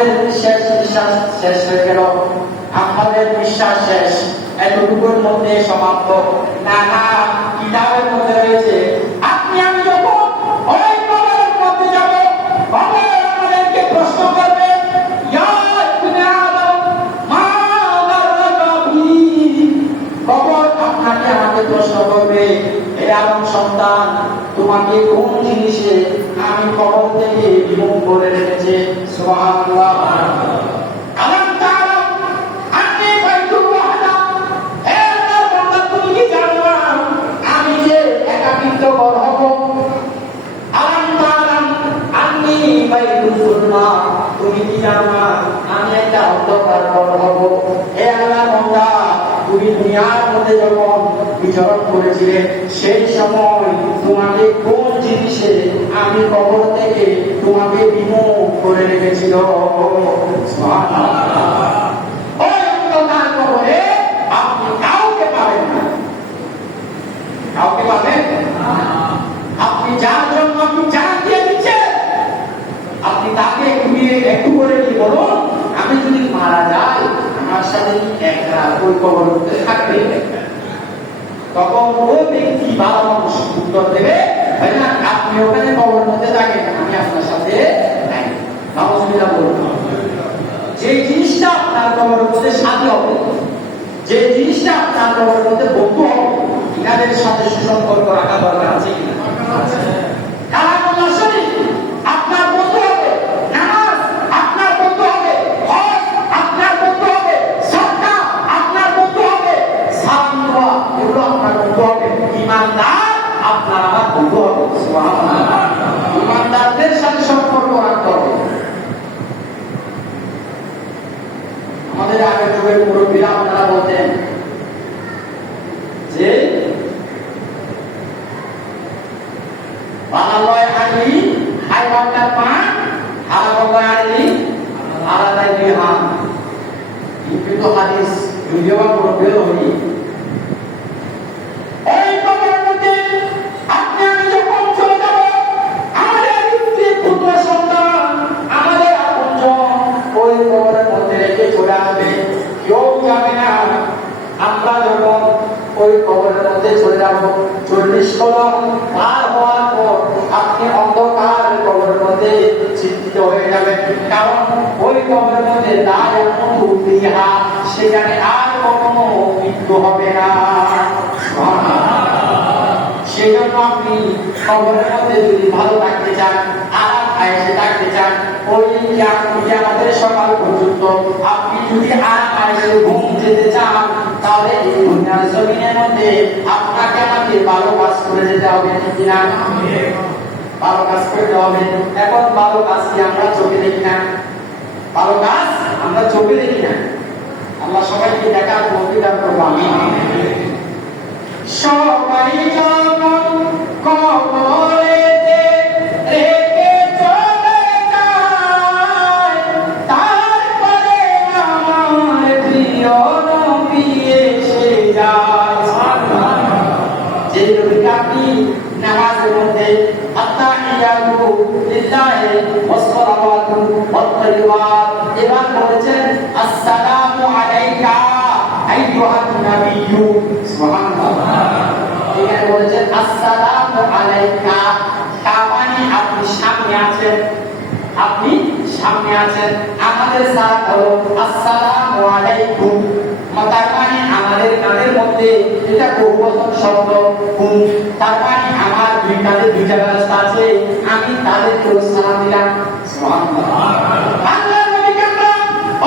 আমাদের শেষ বিশ্বাস শেষ হয়ে গেল, আমাদের বিশ্বাস শেষ, এতটুকুর মধ্যে সমাপ্ত না। না, কিতাবের মধ্যে রয়েছে আপনি আমি যখন ওই কবরের মধ্যে যাব, কবর আমাদেরকে প্রশ্ন করবে, কবর আপনাকে আমাকে প্রশ্ন করবে, হে আদম সন্তান, তোমাকে কোন জিনিসে আমি কবর থেকে বিমুখ করে রেখেছে? সুবহানাল্লাহ। তুমি কি জানো না আমি একটা অন্ধকার ঘর হব? হে আল্লাহর বান্দা, তুমি দুনিয়ার মধ্যে যখন বিচরণ করেছিলে সেই সময় তোমাকে কোন জিনিসে আমি কবর থেকে তোমাকে বিমুখ করে রেখেছিল? সুবহানাল্লাহ। ওই অন্ধকার কবরে আপনি কাউকে পাবেন না। কাউকে পাবেন না। আপনি যার জন্য আপনি জান দিয়ে দিচ্ছেন, আপনি তাকে একটু করে কি বলুন, আমি যদি মারা যাই আমার সাথে একটা ওই কবর থাকবে? তখন ওই ব্যক্তি ভালো মানুষ উত্তর দেবে, ভাই না আপনি ওখানে কবর মধ্যে থাকেন, আমি আপনার সাথে নাই। নাউজুবিল্লাহ বলুন। যে জিনিসটা আপনার কবরের মধ্যে সাথী হবে, যে জিনিসটা আপনার কবরের মধ্যে বন্ধু হবে, এনাদের সাথে সুসম্পর্ক রাখা দরকার আছে কিনা? আপনার বন্ধু হবে, নামাজ আপনার বন্ধু হবে, হজ আপনার বন্ধু হবে, সাদকা আপনার বন্ধু হবে, সালাম দেওয়া এগুলো আপনার বন্ধু হবে, ঈমানদার আপনার আমার বন্ধু হবে। সুবহানাল্লাহ। ঈমানদারদের সাথে সম্পর্ক রাখতে হবে। আমাদের আগের যুগের মুরব্বীরা আপনারা বলতেন যে বানালয় আনি হাইওয়াটার পান হারাবলয় আনি আলাদাই বিহান। কিন্তু হাদিস ভিডিও মুরব্বীর হই এই কবরের মধ্যে আপনি আমি যখন চলে যাব, আমাদের স্ত্রী পুত্র সন্তান আমাদের আপনজন ওই কবরের মধ্যে রেখে চলে আসবে, কেউ যাবে না। আমরা যখন ওই কবরের মধ্যে চলে যাব, 40 কদম পার হওয়ার পর আপনি অন্ধকার কবরের মধ্যে চিন্তিত হয়ে যাবেন, কারণ ওই কবরের মধ্যে সেখানে আর কখনো মৃত্যু হবে না। সেই জন্য আপনি কবরের মধ্যে যদি ভালো থাকতে চান, আরাম আয়েসে থাকতে চান, ওই আমাদের সকাল পর্যন্ত আপনি যদি আরাম আয়েসে ঘুম যেতে চান, তাহলে এই দুনিয়ার জমিনের মধ্যে আপনাকে আমাকে ভালো কাজ করে যেতে হবে, কিনা? ভালো কাজ করতে হবে। এখন ভালো কাজ কি আমরা চোখে দেখি না? ভালো কাজ আমরা চোখে দেখি না। আল্লাহ সবাইকে দেখার তৌফিক দান করুন। আমিন। সবাই যখন কবরেতে রেখে চলে যায়, তারপরে আমার প্রিয় নবী এসে যায়। যে নবীকে আপনি নামাজের মধ্যে আত্তাহিয়াতু লিল্লাহি ওয়াসসালাওয়াতু ওয়াত-তাইয়্যিবাত এবার বলেছেন আসসালামু আলাইকা আইয়ুহান নাবিয়্যু। সুবহানাল্লাহ। এখানে বলেছেন আসসালামু আলাইকা, তার মানে আপনি সামনে আছেন, আপনি সামনে আছেন। আমাদের সালাত হলো আসসালামু আলাইকুম, তার মানে আমাদের কানের মধ্যে এটা বহুবচন শব্দ হুম, তার মানে আমার দুই কানে দুইটা ব্যবস্থা আছে, আমি তাদেরকেও সালাম দিলাম। সুবহানাল্লাহ। আল্লাহর নবীকে আমরা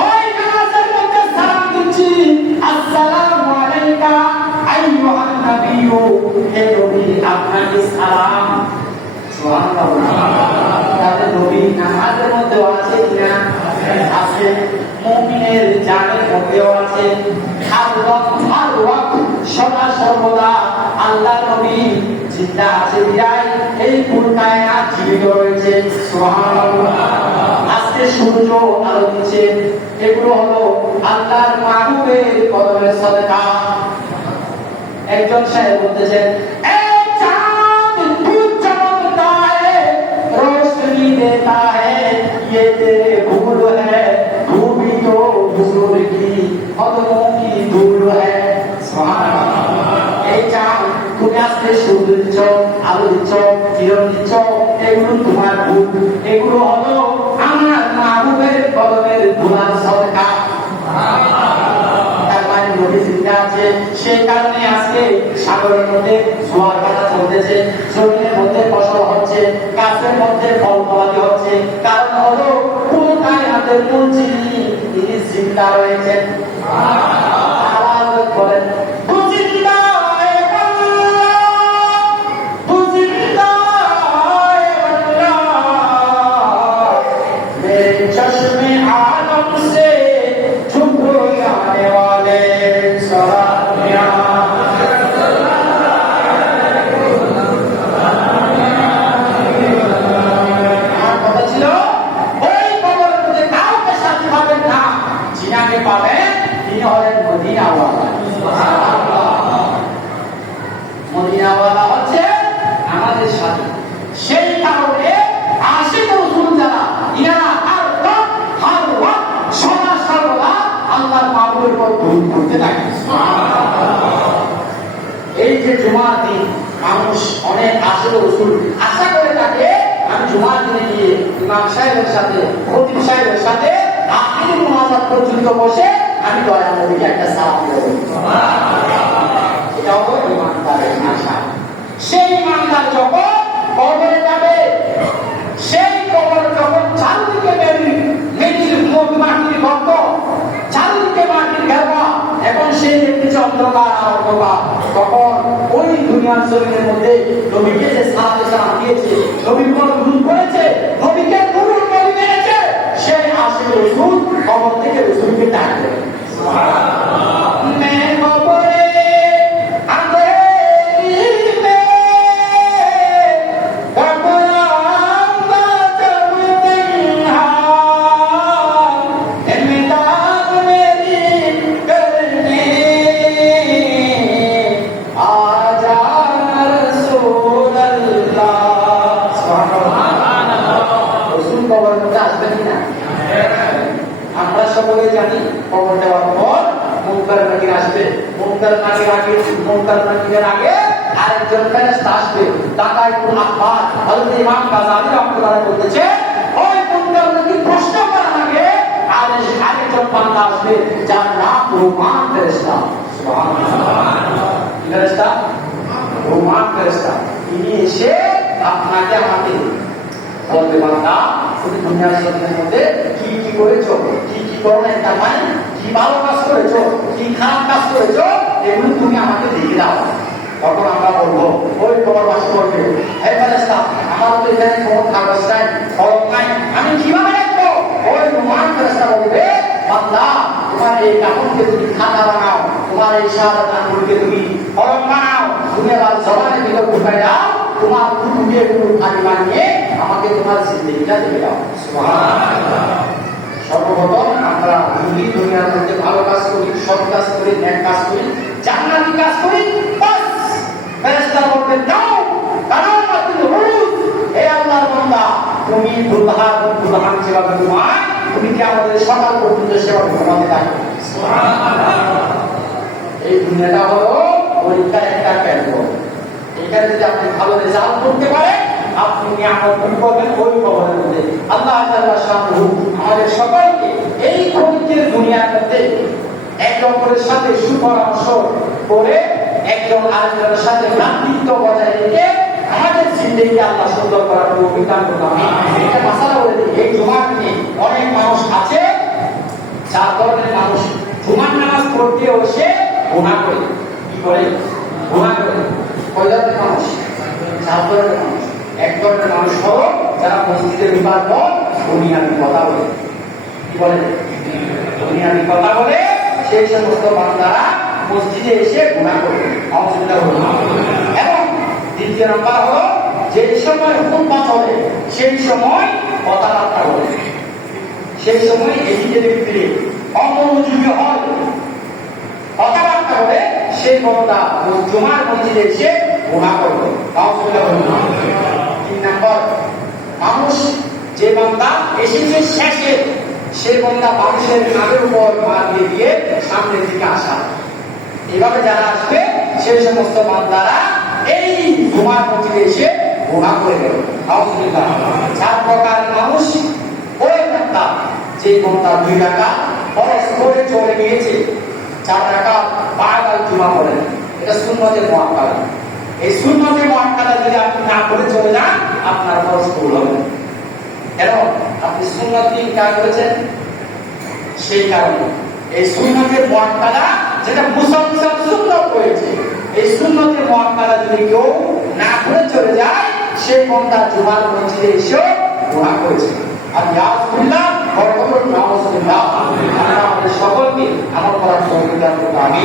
ওই নামাজের মধ্যে সালাম দিচ্ছি, আসসালামু আলাইকা আইয়ুহান নাবিয়্যু, হে নবী আপনাকে সালাম। সুবহানাল্লাহ। তাহলে নবী নামাজের মধ্যে আছে কিনা? আছে। মুমিনের জানের মধ্যেও আছে। আর ওয়াক্ত সদা সর্বদা আল্লাহ নবী জিন্দা আছে বিদায় এই পুরো কায়নাত জীবিত রয়েছে। সুবহানাল্লাহ। আজকে সূর্য আলো দিচ্ছে, এগুলো হলো আল্লাহর মাহবুবের কদমের সদকা। একজন সাহেব বলতেছেন, এই চাঁদ তু চমকতা है रोशनी देता है ये तेरे फूल है যে সূর্য দিচ্ছ, আলো দিচ্ছ, কিরণ দিচ্ছ, এগুলো তোমার ভুল। এগুলো হলো আমার মাহবুবের কদমের ধুলার সদকা। তার মানে নদী জিন্দা আছে, সেই কারণে আজকে সাগরের মধ্যে জোয়ার ভাটা চলতেছে, জমিনের মধ্যে ফসল হচ্ছে, গাছের মধ্যে ফল ফলাদি হচ্ছে। কারণ হলো কোন কায়নাতের মূল যিনি, তিনি জিন্দা রয়েছেন। আওয়াজ করেন মদিনাওয়ালা হচ্ছে আমাদের সাথে। সেই কারণে আশিক রাসূল যারা, ইনারা আর সদা সর্বদা আল্লাহর মাহবুবের উপর দরুদ পড়তে থাকে। এই যে জুমার দিন মানুষ অনেক আশিক রাসূল আশা করে থাকে, আমি জুমার দিনে গিয়ে ইমাম সাহেবের সাথে, খতিব সাহেবের সাথে আখিরি মুনাজাত পর্যন্ত বসে আমি দয়া নবীকে একটা সালাম দেব। এটা হলো ইমানদারের আশা। সেই ইমানদার যখন কবরে যাবে, সেই কবর যখন চারদিকে মাটির গর্ত, চারদিকে মাটির ঘেরা, এখন সেই দেখতেছে অন্ধকার আর অন্ধকার, তখন ওই দুনিয়ার জমিনের মধ্যে নবীকে যে সালাম দিয়েছে, নবীর কোন ভুল করেছে, নবীকে নূর নবী মেরেছে, সেই আশিক রাসূল কবর থেকে রাসূলকে ডাকবে। আমরা সকলে জানি কবর দেওয়ার পর মুনকার নাকির আসবে, মুনকার নাকিরের আগে আরেকজন ফেরেশতা আসবে। দাকাইতুল আখবার হযরত ইমাম গাযযালী রাহমাতুল্লাহ বলতেছে, ওই মুনকার নাকির প্রশ্ন করার আগে আরেকজন বান্দা আসবে যার নাম রুমান ফেরেশতা। সুবহানাল্লাহ। ফেরেশতা রুমান ফেরেশতা, তিনি এসে আপনাকে আমাকে বলবে, বান্দা তুমি দুনিয়ার জমিনের মধ্যে কি কি করেছো, কি কি করো না, এটা মানে কি ভালো কাজ করেছো, কি খারাপ কাজ করেছো, এগুলো তুমি আমাকে লিখে দাও। তখন আমরা বলবো, ওই কবরবাসী বলবে, হে ফেরেশতা, আমার তো এখানে কোনো কাগজ নাই, কলম নাই, আমি কিভাবে লিখবো? ওই রুমান ফেরেশতা বলবে, বান্দা তোমার এই কাপড়কে তুমি খাতা বানাও, তোমার এই শাহাদাত আঙ্গুলকে তুমি কলম বানাও, তুমি আবার জবানের ভিতর ঢুকাই দাও, তোমার কুটুকে কোনো কালিমা নিয়ে আমাকে তোমার জিন্দেগিটা দিয়ে দাও। সুবহানাল্লাহ। সর্বপ্রথম আমরা যদি দুনিয়ার মধ্যে ভালো কাজ করি, সৎ কাজ করি, নেক কাজ করি, জান্নাতি কাজ করি, বাস ফেরেশতা বলবেন যাও, কারামাতুল রুস, হে আল্লাহর বান্দা তুমি দুলহান সেবা ঘুমায়, তুমি কি আমাদের সকাল পর্যন্ত সেবা ঘুমাতে থাকো। সুবহানাল্লাহ। এই দুনিয়াটা হলো পরীক্ষার একটা কেন্দ্র। এখানে যদি আপনি ভালো রেজাল্ট করতে পারেন, আপনি নিয়ামত ভোগ করবেন ওই কবরের মধ্যে। আল্লাহ তাআলা শানুহু আমাদের সবাইকে এই পবিত্র দুনিয়ার মধ্যে একে অপরের সাথে সুপরামর্শ করে, একজন আরেকজনের সাথে ভ্রাতৃত্ব বজায় রেখে আমাদের জিন্দেগি আল্লাহ সুন্দর করার অভিযান করলাম। এটা মাসালা বলে দিই, এই জুমার দিনে অনেক মানুষ আছে, চার ধরনের মানুষ জুমার নামাজ পড়তে বসে গুনাহ করে। কি করে? গুনাহ করে। কয় ধরনের মানুষ? চার ধরনের মানুষ। এক ধরনের মানুষ হলো যারা মসজিদে ঢোকার পর দুনিয়াবি কথা বলে। কি বলে? দুনিয়াবি কথা বলে। সেই সমস্ত বান্দারা মসজিদে এসে গুনাহ করে। এবং দ্বিতীয় নাম্বার হলো যে সময় খুতবা চলে সেই সময় কথাবার্তা বলে, সেই সময় এদিকে ফিরে অমনোযোগী হয়, কথাবার্তা বলে, সেই বান্দা জুমার মসজিদে এসে গুনাহ করবে। তিন নাম্বার মানুষ, যে বান্দা এসেছে শেষে, সে বান্দা মানুষের নামের উপর পা দিয়ে সামনের দিকে আসা। এভাবে যারা আসবে সেই সমস্ত বান্দারা এই জুমার মসজিদে এসে গুনাহ করে গেল। আলহামদুলিল্লাহ। 4 প্রকার মানুষ ওই বান্দা যে বান্দা 2 রাকাত ফরজ করে চলে গিয়েছে, 4 রাকাত বাদাল জুমা পড়েন, এটা সুন্নতের মুআক্কাদা। এই সুন্নতের মুআক্কাদা যদি আপনি না করে চলে যান, আপনার ফরজ ভুল হবে। কেন? আপনি সুন্নত কি কাজ করেছেন, সেই কারণে এই সুন্নতের মুআক্কাদা যেটা মুসলমান সুন্নত হয়েছে, এই সুন্নতের মুআক্কাদা যদি কেউ না করে চলে যায়, সেই বান্দা জুমার মসজিদে এসে গুনাহ করেছে। আর ইয়াজুবিল্লাহ, বড় বড় নাউজুবিল্লাহ। আল্লাহ আমাদের সকলকে আমল করার তৌফিক দান করুন। আমিন।